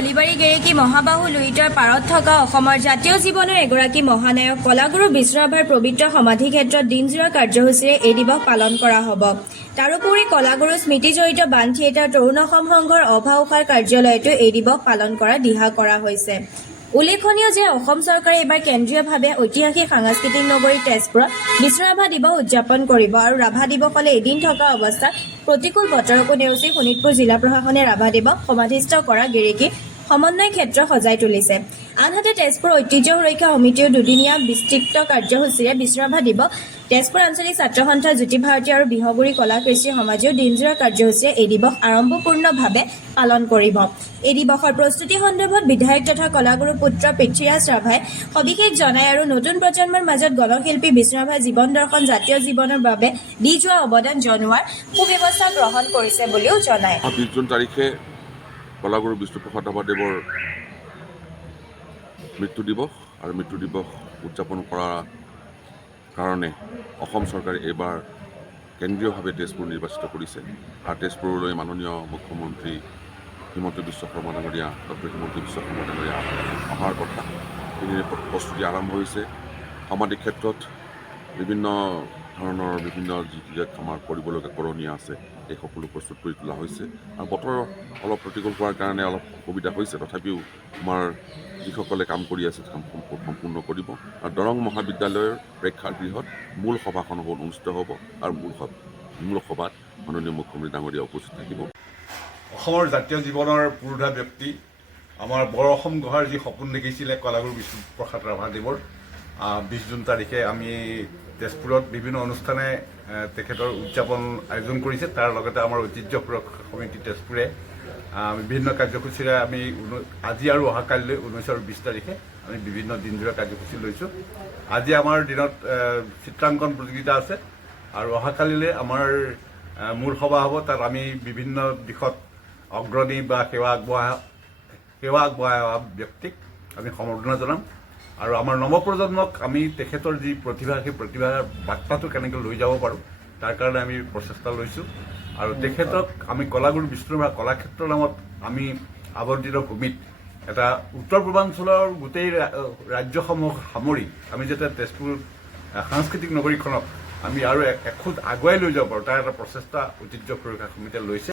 কলিবাৰী গেৰেকী মহাবাহু লুইতৰ পাৰত থকা অসমৰ জাতীয় জীৱনৰ এগৰাকী মহানায়ক কলাগুৰু বিষ্ণুৰাভাৰ পবিত্ৰ সমাধিক্ষেত্ৰত দিনজোৰা কাৰ্যসূচীৰে এই দিৱস পালন কৰা হ'ব। তাৰোপৰি কলাগুৰু স্মৃতিজড়িত বাণ থিয়েটাৰ তৰুণ অসম সংঘৰ অভাউসাৰ কাৰ্যালয়তো এই দিৱস পালন কৰাৰ দিহা কৰা হৈছে। উল্লেখনীয় যে অসম চৰকাৰে এইবাৰ কেন্দ্ৰীয়ভাৱে ঐতিহাসিক সাংস্কৃতিক নগৰী তেজপুৰত বিষ্ণুৰাভা দিৱস উদযাপন কৰিব আৰু ৰাভা দিৱসলৈ এদিন থকা অৱস্থাত প্ৰতিকূল বতৰকো নেওচি শোণিতপুৰ জিলা প্ৰশাসনে ৰাভা দিৱস সমাধিস্থ কৰা গেৰেকী সমন্বয় ক্ষেত্ৰ সজাই তুলিছে। আনহাতে তেজপুৰ ঐতিহ্য সুৰক্ষা সমিতিও দুদিনীয়া বিস্তৃত কাৰ্যসূচীৰে বিষ্ণুৰাভা দিৱস তেজপুৰ আঞ্চলিক ছাত্ৰ সন্থা জ্যোতি ভাৰতী আৰু বিহগুৰি কলা কৃষি সমাজেও দিনজোৰা কাৰ্যসূচীৰে এই দিৱস আড়ম্বৰপূৰ্ণভাৱে পালন কৰিব। এই দিৱসৰ প্ৰস্তুতি সন্দৰ্ভত বিধায়ক তথা কলাগুৰু পুত্ৰ পৃথ্বীৰাজ ৰাভাই সবিশেষ জনায় আৰু নতুন প্ৰজন্মৰ মাজত গণশিল্পী বিষ্ণুৰাভাৰ জীৱন দৰ্শন জাতীয় জীৱনৰ বাবে দি যোৱা অৱদান জনোৱাৰ সুব্যৱস্থা গ্ৰহণ কৰিছে বুলিও জনায়। 20 জুন তাৰিখে কলাগুৰু বিষ্ণুপ্ৰসাদ ৰাভাদেৱৰ মৃত্যু দিৱস আৰু মৃত্যু দিৱস উদযাপন কৰাৰ কাৰণে অসম চৰকাৰে এইবাৰ কেন্দ্ৰীয়ভাৱে তেজপুৰ নিৰ্বাচিত কৰিছে আৰু তেজপুৰলৈ মাননীয় মুখ্যমন্ত্ৰী হিমন্ত বিশ্ব শৰ্মা ডাঙৰীয়া ডক্টৰ হিমন্ত বিশ্ব শৰ্মা ডাঙৰীয়া অহাৰ কথা সেইখিনি প্ৰস্তুতি আৰম্ভ হৈছে। সমাধি ক্ষেত্ৰত বিভিন্ন ধৰণৰ যি আমাৰ কৰিবলগীয়া কৰণীয় আছে এই সকলো প্ৰস্তুত কৰি তোলা হৈছে আৰু বতৰ অলপ প্ৰতিকূল হোৱাৰ কাৰণে অলপ অসুবিধা হৈছে, তথাপিও আমাৰ যিসকলে কাম কৰি আছে কাম সম্পূৰ্ণ কৰিব আৰু দৰং মহাবিদ্যালয়ৰ প্ৰেক্ষাগৃহত মূল সভাখন অনুষ্ঠিত হ'ব আৰু মূল সভাত মাননীয় মুখ্যমন্ত্ৰী ডাঙৰীয়া উপস্থিত থাকিব। অসমৰ জাতীয় জীৱনৰ পুৰোধা ব্যক্তি আমাৰ বৰ অসম গঢ়াৰ যি সপোন দেখিছিলে কলাগুৰু বিষ্ণুপ্ৰসাদ ৰাভাদেৱৰ 20 জুন তাৰিখে আমি তেজপুৰত বিভিন্ন অনুষ্ঠানে তেখেতৰ উদযাপন আয়োজন কৰিছে। তাৰ লগতে আমাৰ ঐতিহ্য সুৰক্ষা সমিতি তেজপুৰে বিভিন্ন কাৰ্যসূচীৰে আমি আজি আৰু অহাকালিলৈ 19 আৰু 20 তাৰিখে আমি বিভিন্ন দিনজোৰা কাৰ্যসূচী লৈছোঁ। আজি আমাৰ দিনত চিত্ৰাংকন প্ৰতিযোগিতা আছে আৰু অহাকালিলৈ আমাৰ মূল সভা হ'ব। তাত আমি বিভিন্ন দিশত অগ্ৰণী বা সেৱা আগবঢ়োৱা ব্যক্তিক আমি সম্বৰ্ধনা জনাম আৰু আমাৰ নৱপ্ৰজন্মক আমি তেখেতৰ যি প্ৰতিভা সেই প্ৰতিভাৰ বাৰ্তাটো কেনেকৈ লৈ যাব পাৰোঁ তাৰ কাৰণে আমি প্ৰচেষ্টা লৈছোঁ আৰু তেখেতক আমি কলাগুৰু বিষ্ণুৰাভা কলাক্ষেত্ৰৰ নামত আমি আৱৰ্তিত ভূমিত এটা উত্তৰ পূৰ্বাঞ্চলৰ গোটেই ৰাজ্যসমূহ সামৰি আমি যাতে তেজপুৰ সাংস্কৃতিক নগৰীখনক আমি আৰু এখোজ আগুৱাই লৈ যাব পাৰোঁ তাৰ এটা প্ৰচেষ্টা ঐতিহ্য সুৰক্ষা সমিতিয়ে লৈছে।